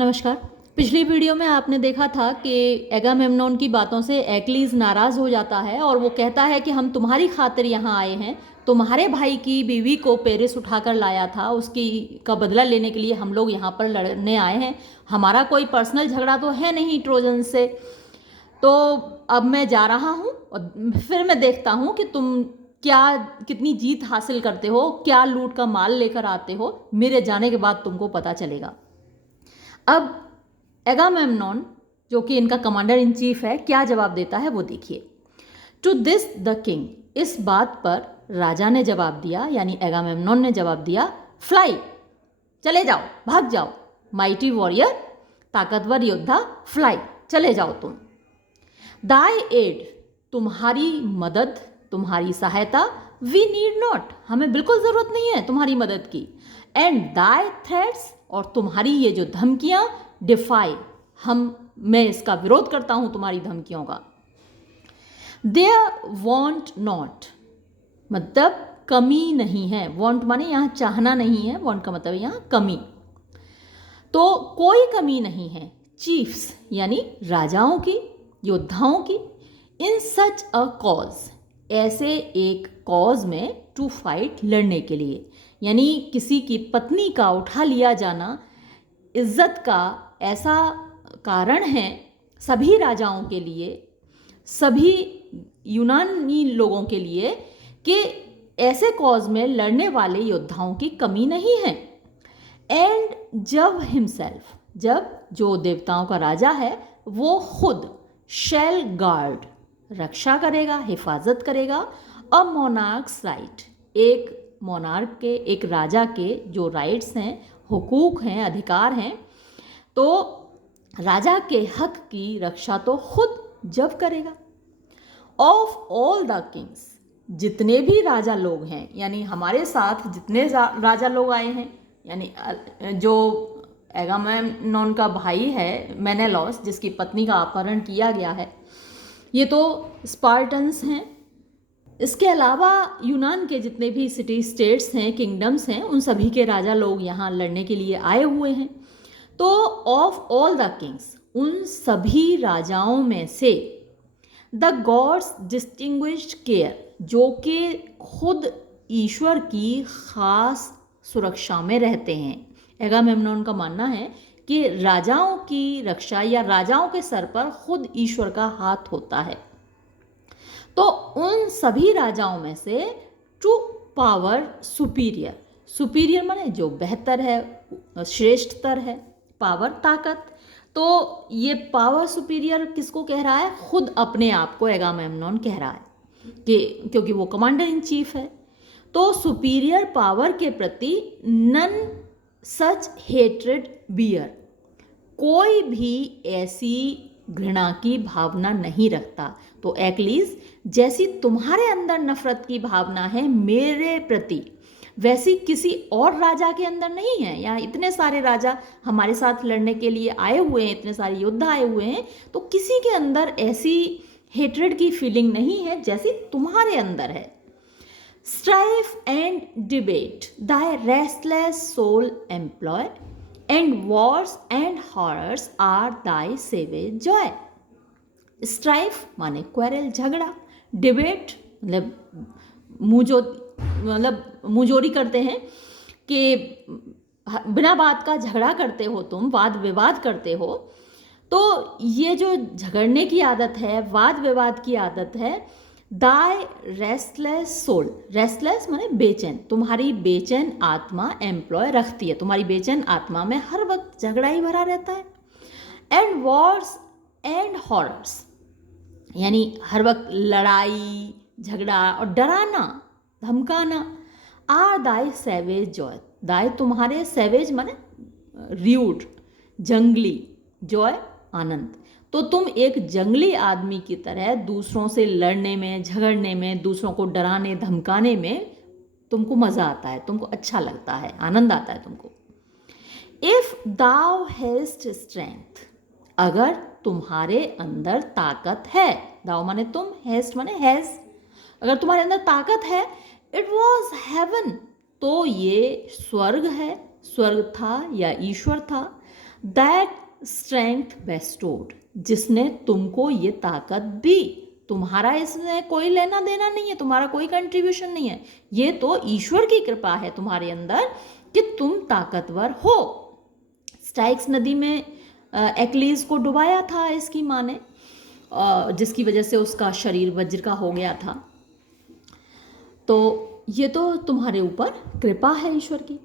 नमस्कार। पिछली वीडियो में आपने देखा था कि एगामेम्नोन की बातों से एक्लीज नाराज़ हो जाता है और वो कहता है कि हम तुम्हारी खातिर यहाँ आए हैं, तुम्हारे भाई की बीवी को पेरिस उठाकर लाया था, उसकी का बदला लेने के लिए हम लोग यहाँ पर लड़ने आए हैं। हमारा कोई पर्सनल झगड़ा तो है नहीं ट्रोजन से, तो अब मैं जा रहा हूँ और फिर मैं देखता हूँ कि तुम कितनी जीत हासिल करते हो, क्या लूट का माल लेकर आते हो। मेरे जाने के बाद तुमको पता चलेगा। अब एगामेम्नोन जो कि इनका कमांडर इन चीफ है, क्या जवाब देता है वो देखिए। टू दिस द किंग, इस बात पर राजा ने जवाब दिया, यानी एगामेम्नोन ने जवाब दिया, फ्लाई, चले जाओ, भाग जाओ। माइटी वॉरियर, ताकतवर योद्धा, फ्लाई, चले जाओ तुम। दाई एड, तुम्हारी मदद, तुम्हारी सहायता, वी नीड नॉट, हमें बिल्कुल ज़रूरत नहीं है तुम्हारी मदद की। एंड दाई थ्रेट्स, और तुम्हारी ये जो धमकियां, डिफाई, मैं इसका विरोध करता हूं तुम्हारी धमकियों का। देयर वॉन्ट नॉट, मतलब कमी नहीं है। वॉन्ट माने यहां चाहना नहीं है, वॉन्ट का मतलब यहां कमी, तो कोई कमी नहीं है। चीफ्स यानी राजाओं की, योद्धाओं की, इन सच अ कॉज, ऐसे एक कॉज में, टू फाइट, लड़ने के लिए, यानी किसी की पत्नी का उठा लिया जाना इज्जत का ऐसा कारण है सभी राजाओं के लिए, सभी यूनानी लोगों के लिए, कि ऐसे कॉज में लड़ने वाले योद्धाओं की कमी नहीं है। एंड जब हिमसेल्फ, जब जो देवताओं का राजा है वो खुद, शैल गार्ड, रक्षा करेगा, हिफाजत करेगा, अ मोनार्क्स राइट, एक मोनार्क के, एक राजा के जो राइट्स हैं, हुकूक हैं, अधिकार हैं, तो राजा के हक की रक्षा तो खुद जब करेगा। ऑफ ऑल द किंग्स, जितने भी राजा लोग हैं, यानी हमारे साथ जितने राजा लोग आए हैं, यानी जो एगामेम्नोन का भाई है मेनेलॉस, जिसकी पत्नी का अपहरण किया गया है, ये तो स्पार्टन्स हैं। इसके अलावा यूनान के जितने भी सिटी स्टेट्स हैं, किंगडम्स हैं, उन सभी के राजा लोग यहाँ लड़ने के लिए आए हुए हैं। तो ऑफ ऑल द किंग्स, उन सभी राजाओं में से, द गॉड्स डिस्टिंग्विश्ड केयर, जो कि खुद ईश्वर की खास सुरक्षा में रहते हैं। एगामेम्नोन का मानना है कि राजाओं की रक्षा या राजाओं के सर पर खुद ईश्वर का हाथ होता है। तो उन सभी राजाओं में से, टू पावर सुपीरियर, सुपीरियर माने जो बेहतर है, श्रेष्ठतर है, पावर ताकत, तो ये पावर सुपीरियर किसको कह रहा है? खुद अपने आप को एगामेम्नोन कह रहा है, कि क्योंकि वो कमांडर इन चीफ है। तो सुपीरियर पावर के प्रति नन सच हेट्रेड बियर, कोई भी ऐसी घृणा की भावना नहीं रखता। तो एक्लीज, जैसी तुम्हारे अंदर नफरत की भावना है मेरे प्रति, वैसी किसी और राजा के अंदर नहीं है। यहाँ इतने सारे राजा हमारे साथ लड़ने के लिए आए हुए हैं, इतने सारे योद्धा आए हुए हैं, तो किसी के अंदर ऐसी हेट्रेड की फीलिंग नहीं है जैसी तुम्हारे अंदर है। Strife and debate thy restless soul employ, and wars and horrors are thy savage joy. Strife माने क्वेरल, झगड़ा, डिबेट मतलब मुंहजोरी करते हैं, कि बिना बात का झगड़ा करते हो तुम, वाद विवाद करते हो। तो ये जो झगड़ने की आदत है, वाद विवाद की आदत है, दाई रेस्टलेस सोल, रेस्टलेस माने बेचैन, तुम्हारी बेचैन आत्मा एम्प्लॉय रखती है, तुम्हारी बेचैन आत्मा में हर वक्त झगड़ा ही भरा रहता है। एंड वॉर्स एंड हॉरर्स, यानी हर वक्त लड़ाई झगड़ा और डराना धमकाना, आर दाई सैवेज जॉय, दाई तुम्हारे, सैवेज माने र्यूड, जंगली, जॉय आनंद, तो तुम एक जंगली आदमी की तरह दूसरों से लड़ने में, झगड़ने में, दूसरों को डराने धमकाने में तुमको मज़ा आता है, तुमको अच्छा लगता है, आनंद आता है तुमको। इफ दाउ हैस्ट स्ट्रेंथ, अगर तुम्हारे अंदर ताकत है, दाउ माने तुम, हैस्ट माने हैज, अगर तुम्हारे अंदर ताकत है, इट वॉज हेवन, तो ये स्वर्ग है, स्वर्ग था या ईश्वर था। दैट स्ट्रेंथ बेस्टोड, जिसने तुमको ये ताकत दी। तुम्हारा इसमें कोई लेना देना नहीं है, तुम्हारा कोई कंट्रीब्यूशन नहीं है, ये तो ईश्वर की कृपा है तुम्हारे अंदर कि तुम ताकतवर हो। स्टाइक्स नदी में एक्लीज को डुबाया था इसकी माँ ने, जिसकी वजह से उसका शरीर वज्र का हो गया था। तो ये तो तुम्हारे ऊपर कृपा है ईश्वर की।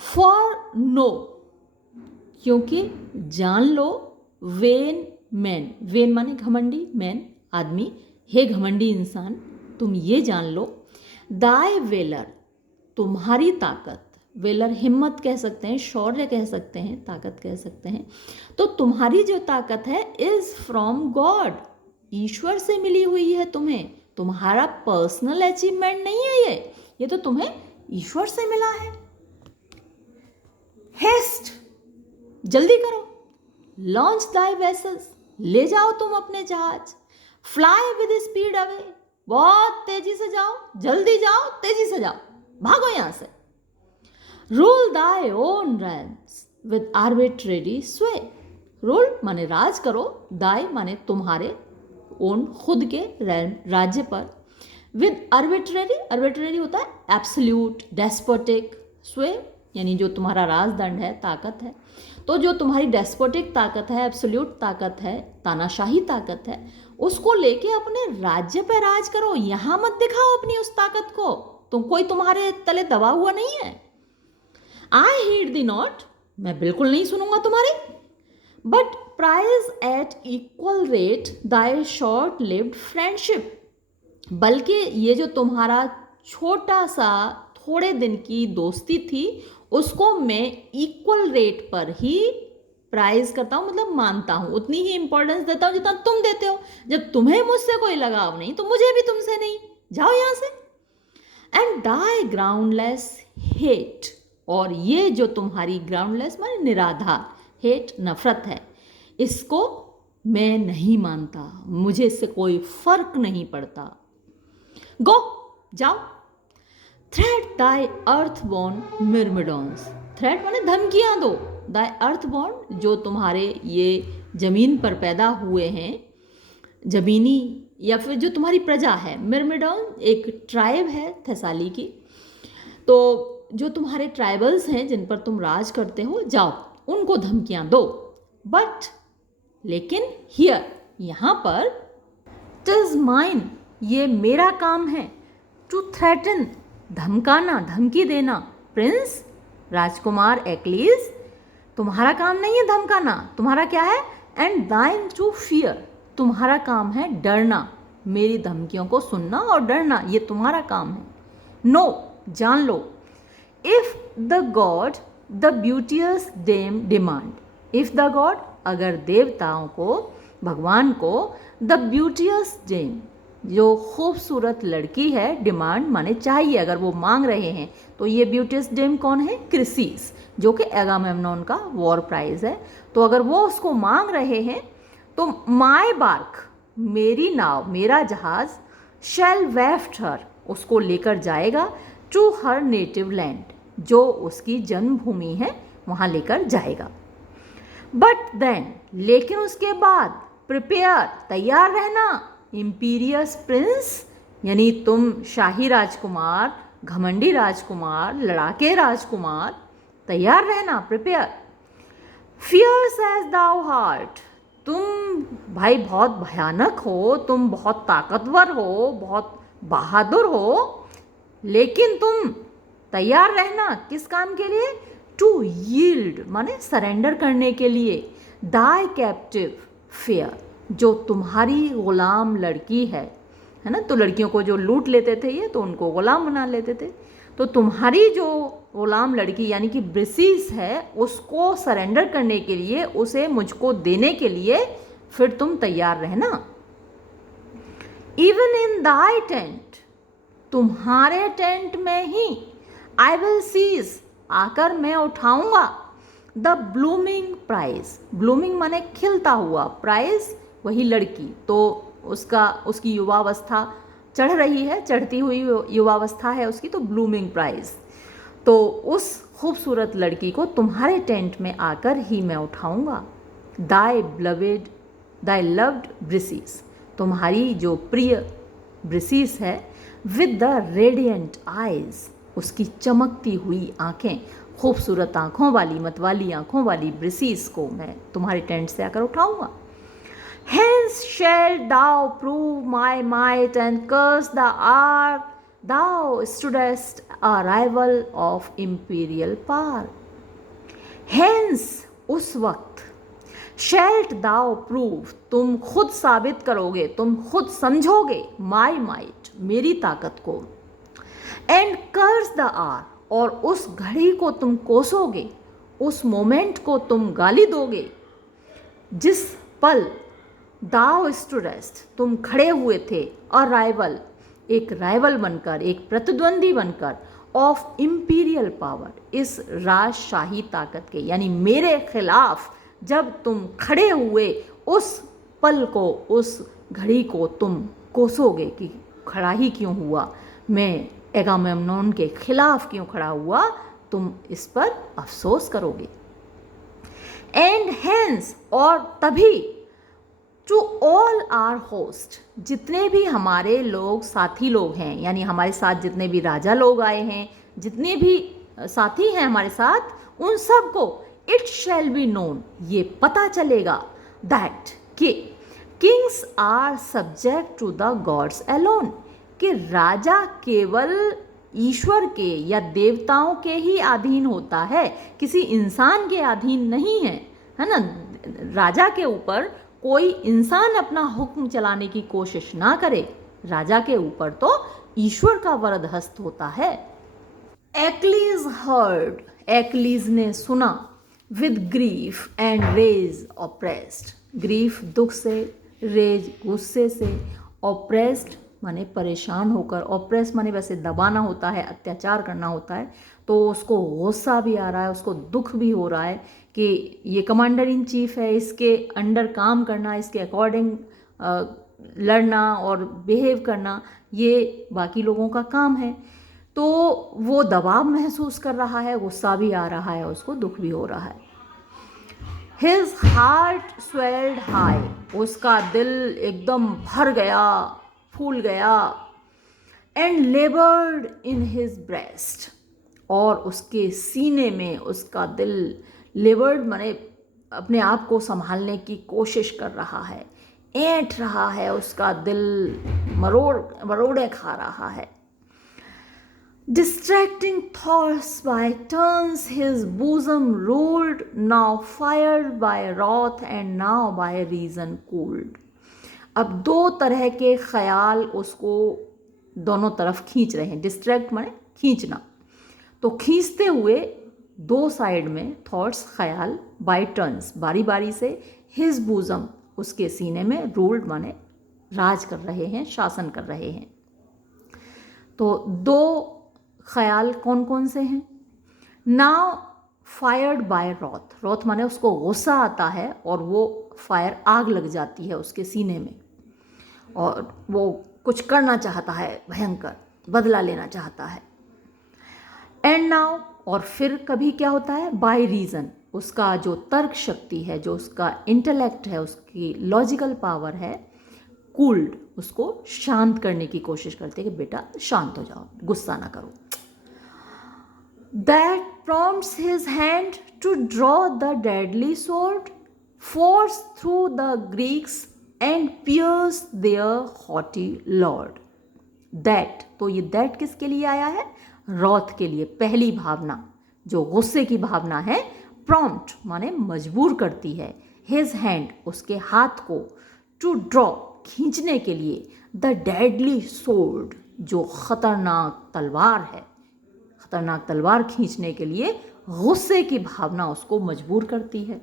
फॉर नो, क्योंकि जान लो, वेन मैन, वेन माने घमंडी, मैन आदमी, हे घमंडी इंसान, तुम ये जान लो, दाय वेलर, तुम्हारी ताकत, वेलर हिम्मत कह सकते हैं, शौर्य कह सकते हैं, ताकत कह सकते हैं, तो तुम्हारी जो ताकत है इज फ्रॉम गॉड, ईश्वर से मिली हुई है तुम्हें, तुम्हारा पर्सनल अचीवमेंट नहीं है ये तो तुम्हें ईश्वर से मिला है। हेस्ट, जल्दी करो, लॉन्च दाई वेसल्स, ले जाओ तुम अपने जहाज, फ्लाई विद स्पीड अवे, बहुत तेजी से जाओ, जल्दी जाओ, तेजी से जाओ, भागो यहां से। Rule thy own realms with arbitrary sway, rule माने राज करो, दाई माने तुम्हारे, ओन खुद के राज्य पर, विद आर्बिट्रेरी, आर्बिट्रेरी होता है एब्सोल्यूट, डेस्पोटिक, स्वे यानी जो तुम्हारा राजदंड है, ताकत है, तो जो तुम्हारी डेस्पोटिक ताकत है, एब्सोल्यूट ताकत है, तानाशाही ताकत है, उसको लेके अपने राज्य पे राज करो, यहां मत दिखाओ अपनी उस ताकत को, तुम कोई तुम्हारे तले दबा हुआ नहीं है। आई हीड दी नॉट, मैं बिल्कुल नहीं सुनूंगा तुम्हारी, but prize at equal rate thy short lived friendship, बल्कि ये जो तुम्हारा छोटा सा थोड़े दिन की दोस्ती थी उसको मैं इक्वल रेट पर ही प्राइज करता हूँ, मतलब मानता हूँ, उतनी ही इंपॉर्टेंस देता हूँ जितना तुम देते हो। जब तुम्हें मुझसे कोई लगाव नहीं तो मुझे भी तुमसे नहीं, जाओ यहाँ से। एंड डाई ग्राउंडलेस हेट, और ये जो तुम्हारी ग्राउंडलेस माने निराधार, हेट नफरत है, इसको मैं नहीं मानता, मुझे इससे कोई फर्क नहीं पड़ता। गो, जाओ। थ्रेट दाई अर्थबॉर्न मिर्मिडॉन्स, थ्रेट माने धमकियां दो, दाई अर्थबॉर्न जो तुम्हारे ये जमीन पर पैदा हुए हैं, जमीनी या फिर जो तुम्हारी प्रजा है, मिर्मिडॉन एक ट्राइब है थेसाली की, तो जो तुम्हारे ट्राइबल्स हैं जिन पर तुम राज करते हो, जाओ उनको धमकियां दो। बट लेकिन हियर, यहाँ पर, टिज माइन, ये मेरा काम है, टू थ्रेटन, धमकाना, धमकी देना, प्रिंस, राजकुमार एक्लीज, तुम्हारा काम नहीं है धमकाना, तुम्हारा क्या है, एंड दाइन टू फियर, तुम्हारा काम है डरना, मेरी धमकियों को सुनना और डरना, ये तुम्हारा काम है। नो, जान लो, if the god the beauteous dame demand, if the god, अगर देवताओं को, भगवान को, द ब्यूटियस डेम, जो खूबसूरत लड़की है, डिमांड माने चाहिए, अगर वो मांग रहे हैं, तो ये ब्यूटियस डेम कौन है, क्रिसीस, जो कि एगामेम्नोन का वॉर प्राइज है, तो अगर वो उसको मांग रहे हैं तो माय बार्क, मेरी नाव, मेरा जहाज, शैल वेफ्ट हर, उसको लेकर जाएगा, टू हर नेटिव लैंड, जो उसकी जन्मभूमि है वहाँ लेकर जाएगा। बट देन, लेकिन उसके बाद, प्रिपेयर, तैयार रहना, इम्पीरियस प्रिंस, यानी तुम शाही राजकुमार, घमंडी राजकुमार, लड़ाके राजकुमार, तैयार रहना, prepare. Fierce as thou art, तुम भाई बहुत भयानक हो, तुम बहुत ताकतवर हो, बहुत बहादुर हो, लेकिन तुम तैयार रहना, किस काम के लिए, टू यील्ड माने सरेंडर करने के लिए, दाई कैप्टिव फेयर, जो तुम्हारी गुलाम लड़की है ना, तो लड़कियों को जो लूट लेते थे ये, तो उनको गुलाम बना लेते थे, तो तुम्हारी जो गुलाम लड़की यानी कि ब्रिसीस है, उसको सरेंडर करने के लिए, उसे मुझको देने के लिए फिर तुम तैयार रहना। इवन इन दाई टेंट, तुम्हारे टेंट में ही, आई विल सीज, आकर मैं उठाऊंगा, द ब्लूमिंग प्राइज, ब्लूमिंग माने खिलता हुआ, प्राइज वही लड़की, तो उसकी युवावस्था चढ़ रही है, चढ़ती हुई युवावस्था है उसकी, तो ब्लूमिंग प्राइज, तो उस खूबसूरत लड़की को तुम्हारे टेंट में आकर ही मैं उठाऊंगा। दाई लव्ड ब्रिसीस, तुम्हारी जो प्रिय ब्रिसीस है, विद द रेडियंट आइज, उसकी चमकती हुई आंखें, खूबसूरत आंखों वाली, मतवाली आंखों वाली ब्रिसीस को मैं तुम्हारे टेंट से आकर उठाऊंगा। Hence shalt thou prove my might and curse the hour thou stoodest a rival of imperial power. Hence, उस वक्त, shalt thou prove, तुम खुद साबित करोगे, तुम खुद समझोगे, my might, मेरी ताकत को, and curse the hour, और उस घड़ी को तुम कोसोगे, उस मोमेंट को तुम गाली दोगे, जिस पल दाव स्टूडेस्ट, तुम खड़े हुए थे, अ राइवल, एक राइवल बनकर, एक प्रतिद्वंदी बनकर, ऑफ इम्पीरियल पावर, इस राजशाही ताकत के, यानी मेरे खिलाफ जब तुम खड़े हुए, उस पल को, उस घड़ी को तुम कोसोगे कि खड़ा ही क्यों हुआ, मैं एगामेम्नोन के खिलाफ क्यों खड़ा हुआ, तुम इस पर अफसोस करोगे। एंड हेंस, और तभी, टू ऑल आर होस्ट, जितने भी हमारे लोग, साथी लोग हैं, यानी हमारे साथ जितने भी राजा लोग आए हैं, जितने भी साथी हैं हमारे साथ, उन सब को इट शैल बी नोन, ये पता चलेगा, दैट, कि kings are subject to the gods alone, कि राजा केवल ईश्वर के या देवताओं के ही अधीन होता है, किसी इंसान के अधीन नहीं है, है ना। राजा के ऊपर कोई इंसान अपना हुक्म चलाने की कोशिश ना करे, राजा के ऊपर तो ईश्वर का वरद हस्त होता है। एक्लीज हर्ड, एक्लीज ने सुना, with grief and rage oppressed, grief दुख से, रेज गुस्से से, ऑप्रेस्ड माने परेशान होकर, ऑप्रेस माने वैसे दबाना होता है, अत्याचार करना होता है, तो उसको गुस्सा भी आ रहा है, उसको दुख भी हो रहा है कि ये कमांडर इन चीफ है, इसके अंडर काम करना, इसके अकॉर्डिंग लड़ना और बिहेव करना, ये बाकी लोगों का काम है। तो वो दबाव महसूस कर रहा है, गुस्सा भी आ रहा है, उसको दुख भी हो रहा है। हिज हार्ट स्वेल्ड हाई, उसका दिल एकदम भर गया, फूल गया। एंड लेबर्ड इन हिज ब्रेस्ट, और उसके सीने में उसका दिल, लेबर्ड माने अपने आप को संभालने की कोशिश कर रहा है, ऐंठ रहा है, उसका दिल मरोड़े खा रहा है। Distracting thoughts by turns his bosom ruled, now fired by wrath and now by reason cooled. अब दो तरह के ख्याल उसको दोनों तरफ खींच रहे हैं। डिस्ट्रैक्ट माने खींचना, तो खींचते हुए दो साइड में थॉट्स, ख्याल, बाय टर्न्स, बारी बारी से, हिज बूजम, उसके सीने में, रूल्ड माने राज कर रहे हैं, शासन कर रहे हैं। तो दो ख्याल कौन कौन से हैं? नाउ फायर्ड बाय रॉथ, रॉथ माने उसको गुस्सा आता है और वो फायर, आग लग जाती है उसके सीने में, और वो कुछ करना चाहता है, भयंकर बदला लेना चाहता है। एंड नाउ, और फिर कभी क्या होता है, बाय रीज़न, उसका जो तर्क शक्ति है, जो उसका इंटेलेक्ट है, उसकी लॉजिकल पावर है, कूल्ड, उसको शांत करने की कोशिश करते हैं कि बेटा शांत हो जाओ, गुस्सा ना करो। That prompts his hand to draw the deadly sword, force through the Greeks and pierce their haughty lord. That, तो ये दैट किसके लिए आया है? रॉथ के लिए। पहली भावना जो गुस्से की भावना है, प्रॉम्प्ट माने मजबूर करती है, हिज हैंड, उसके हाथ को, टू ड्रॉ, खींचने के लिए, द डेडली सोर्ड, जो खतरनाक तलवार है, खतरनाक तलवार खींचने के लिए गुस्से की भावना उसको मजबूर करती है।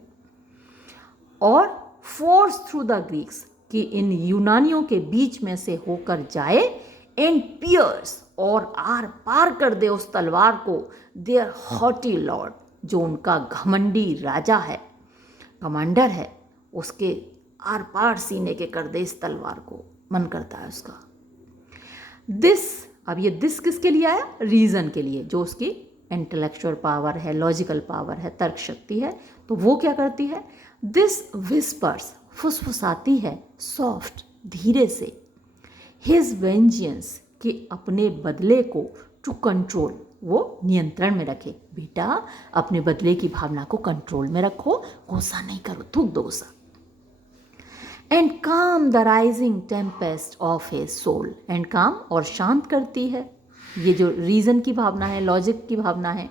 और फोर्स थ्रू द ग्रीक्स, कि इन यूनानियों के बीच में से होकर जाए, एंड पियर्स, और आर पार कर दे उस तलवार को, देयर हॉटी लॉर्ड, जो उनका घमंडी राजा है, कमांडर है, उसके आर पार सीने के कर दे इस तलवार को, मन करता है उसका। दिस, अब ये दिस किसके लिए आया? रीज़न के लिए, जो उसकी इंटेलेक्चुअल पावर है, लॉजिकल पावर है, तर्क शक्ति है, तो वो क्या करती है, दिस विस्पर्स, फुसफुसाती है, सॉफ्ट, धीरे से, हिज वेंजियंस, के अपने बदले को, टू कंट्रोल, वो नियंत्रण में रखे। बेटा अपने बदले की भावना को कंट्रोल में रखो, गुस्सा नहीं करो, थूक दो गुस्सा। And calm the rising tempest of his soul, and calm, और शांत करती है, ये जो रीजन की भावना है, लॉजिक की भावना है।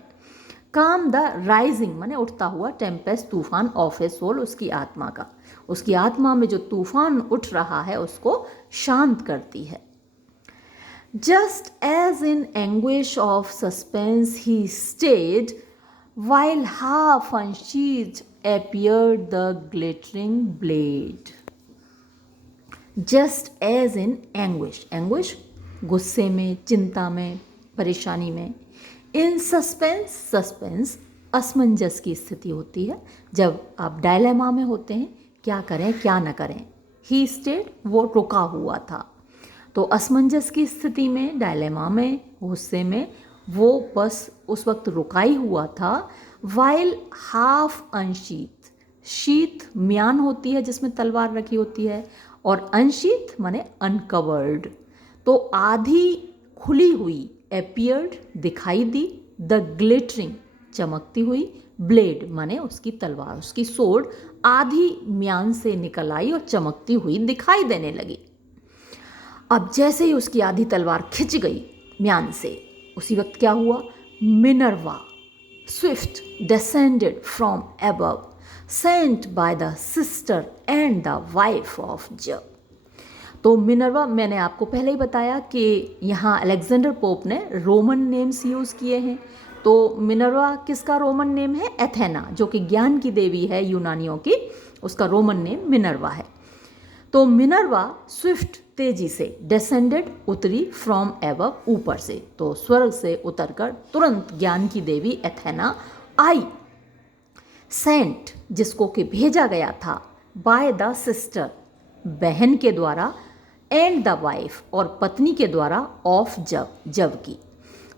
काम द राइजिंग माने उठता हुआ, टेम्पेस्ट तूफान, ऑफ हिज सोल, उसकी आत्मा का, उसकी आत्मा में जो तूफान उठ रहा है उसको शांत करती है। Just as in anguish of suspense he stayed, while half unsheathed appeared the glittering blade. Just as in anguish, anguish गुस्से में, चिंता में, परेशानी में। In suspense, suspense असमंजस की स्थिति होती है, जब आप डायलेमा में होते हैं, क्या करें क्या न करें। He stayed, वो रुका हुआ था, तो असमंजस की स्थिति में, डायलेमा में, गुस्से में, वो बस उस वक्त रुका ही हुआ था। वाइल हाफ अनशीत, शीत म्यान होती है जिसमें तलवार रखी होती है, और अनशीत माने अनकवर्ड, तो आधी खुली हुई, एपियर्ड दिखाई दी, द ग्लिटरिंग चमकती हुई, ब्लेड माने उसकी तलवार, उसकी सोर्ड आधी म्यान से निकल आई और चमकती हुई दिखाई देने लगी। अब जैसे ही उसकी आधी तलवार खिंच गई म्यान से, उसी वक्त क्या हुआ, Minerva Swift descended from above, sent by the sister and the wife of Jove. तो मिनर्वा, मैंने आपको पहले ही बताया कि यहाँ अलेक्जेंडर पोप ने रोमन नेम्स यूज़ किए हैं। तो मिनर्वा किसका रोमन नेम है, एथेना, जो कि ज्ञान की देवी है यूनानियों की, उसका रोमन नेम मिनर्वा है। तो मिनर्वा स्विफ्ट तेजी से, डेसेंडेड उतरी, फ्रॉम एबव ऊपर से, तो स्वर्ग से उतरकर तुरंत ज्ञान की देवी एथेना आई। सेंट जिसको कि भेजा गया था, बाय द सिस्टर बहन के द्वारा, एंड द वाइफ और पत्नी के द्वारा, ऑफ जव, जव की।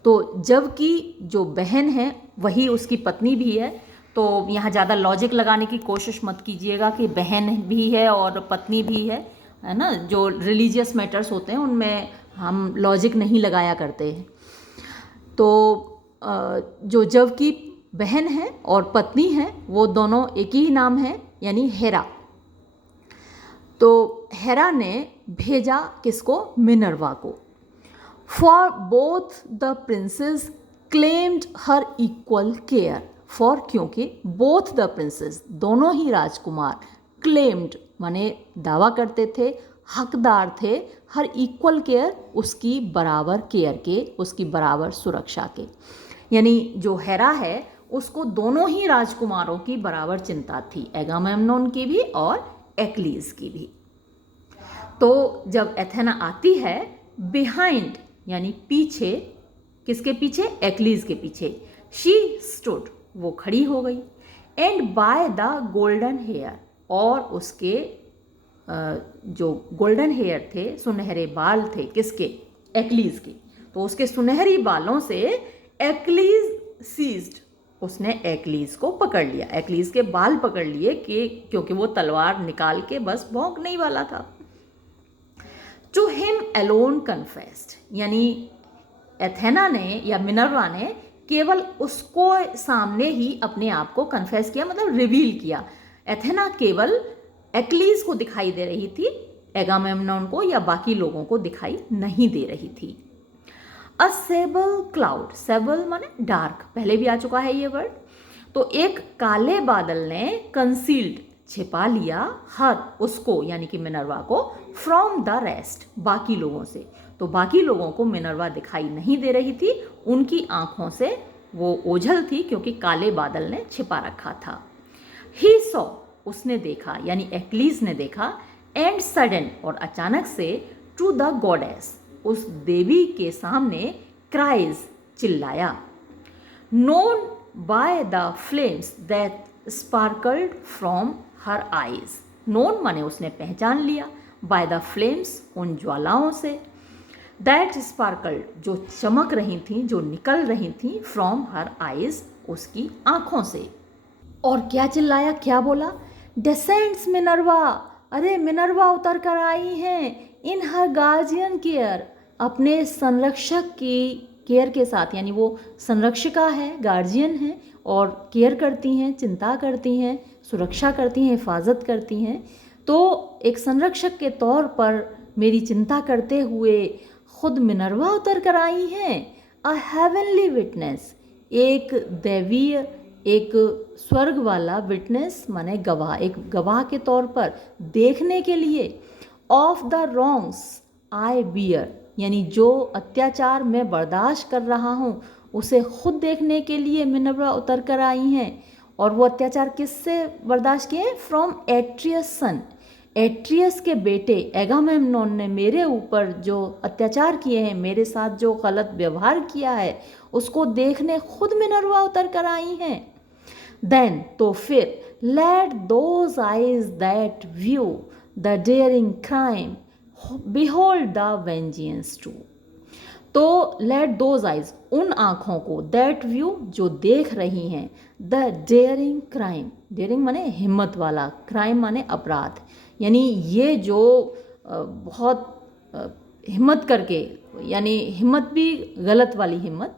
तो जव की जो बहन है वही उसकी पत्नी भी है। तो यहाँ ज़्यादा लॉजिक लगाने की कोशिश मत कीजिएगा कि बहन भी है और पत्नी भी है ना। जो रिलीजियस मैटर्स होते हैं उनमें हम लॉजिक नहीं लगाया करते हैं। तो जो जव की बहन है और पत्नी है वो दोनों एक ही नाम है, यानी हेरा। तो हेरा ने भेजा किसको, मिनर्वा को। For both the princess claimed her equal care, for क्योंकि बोथ द प्रिंसेस दोनों ही राजकुमार, क्लेम्ड माने दावा करते थे, हकदार थे, हर इक्वल केयर उसकी बराबर केयर के, उसकी बराबर सुरक्षा के। यानी जो हेरा है उसको दोनों ही राजकुमारों की बराबर चिंता थी, एगामेम्नोन की भी और एक्लीज की भी। तो जब एथेना आती है, बिहाइंड यानी पीछे, किसके पीछे, एक्लीज के पीछे, शी स्टूड वो खड़ी हो गई, and by the golden hair और उसके जो गोल्डन हेयर थे, सुनहरे बाल थे, किसके, एक्लीज के। तो उसके सुनहरी बालों से एक्लीज सीज्ड, उसने एक्लीज को पकड़ लिया, एक्लीज के बाल पकड़ लिए कि क्योंकि वो तलवार निकाल के बस भौंकने ही वाला था। टू हिम अलोन कन्फेस्ड, यानी एथेना ने या मिनर्वा ने केवल उसको सामने ही अपने आप को कन्फेस किया, मतलब रिवील किया। एथेना केवल एक्लीज को दिखाई दे रही थी, एगामेम्नोन को या बाकी लोगों को दिखाई नहीं दे रही थी। अ सेबल क्लाउड, सेबल माने डार्क, पहले भी आ चुका है ये वर्ड। तो एक काले बादल ने कंसील्ड छिपा लिया, हर उसको यानी कि मिनर्वा को, फ्रॉम द रेस्ट बाकी लोगों से। तो बाकी लोगों को मिनर्वा दिखाई नहीं दे रही थी, उनकी आंखों से वो ओझल थी क्योंकि काले बादल ने छिपा रखा था। ही सॉ उसने देखा, यानी एक्लीज ने देखा, एंड सडन और अचानक से, टू द गॉडेस उस देवी के सामने, क्राइज चिल्लाया, known by the flames that sparkled from her eyes, known माने उसने पहचान लिया, बाय द फ्लेम्स उन ज्वालाओं से, दैट स्पार्कल्ड, जो चमक रही थी, जो निकल रही थी, फ्रॉम हर आइज, उसकी आंखों से। और क्या चिल्लाया, क्या बोला, डेसेंट्स मिनर्वा, अरे मिनर्वा उतर कर आई हैं, इन हर गार्जियन केयर, अपने संरक्षक की केयर के साथ, यानी वो संरक्षिका है, गार्जियन है और केयर करती हैं, चिंता करती हैं, सुरक्षा करती हैं, हिफाजत करती हैं। तो एक संरक्षक के तौर पर मेरी चिंता करते हुए खुद मिनर्वा उतर कर आई हैं। अ हेवनली विटनेस, एक दैवीय, एक स्वर्ग वाला, विटनेस माने गवाह, एक गवाह के तौर पर देखने के लिए, of the wrongs I bear, यानी जो अत्याचार मैं बर्दाश्त कर रहा हूँ उसे खुद देखने के लिए मिनर्वा उतर कर आई हैं। और वो अत्याचार किससे बर्दाश्त किए, फ्रॉम एट्रियस सन, एट्रियस के बेटे एगामेमनॉन ने मेरे ऊपर जो अत्याचार किए हैं, मेरे साथ जो गलत व्यवहार किया है, उसको देखने खुद मिनर्वा उतर कर आई हैं। देन, तो फिर, let those eyes that view the daring crime behold the vengeance too. तो लेट दोज आइज, उन आँखों को, दैट व्यू, जो देख रही हैं, द डेयरिंग क्राइम, डेयरिंग माने हिम्मत वाला, क्राइम माने अपराध, यानी ये जो बहुत हिम्मत करके, यानी हिम्मत भी गलत वाली हिम्मत,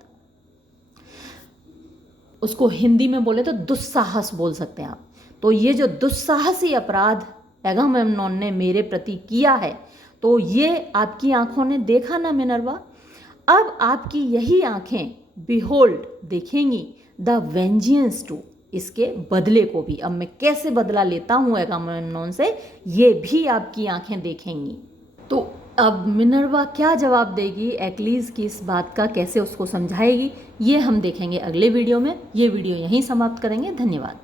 उसको हिंदी में बोले तो दुस्साहस बोल सकते हैं आप। तो ये जो दुस्साहसी अपराध एगामेमनॉन ने मेरे प्रति किया है, तो ये आपकी आंखों ने देखा ना मिनर्वा, अब आपकी यही आंखें बिहोल्ड, देखेंगी, द वेंजियंस टू, इसके बदले को भी। अब मैं कैसे बदला लेता हूँ एगामेमनॉन से, ये भी आपकी आंखें देखेंगी। तो अब मिनर्वा क्या जवाब देगी एक्लीज की इस बात का, कैसे उसको समझाएगी, ये हम देखेंगे अगले वीडियो में। ये वीडियो यहीं समाप्त करेंगे। धन्यवाद।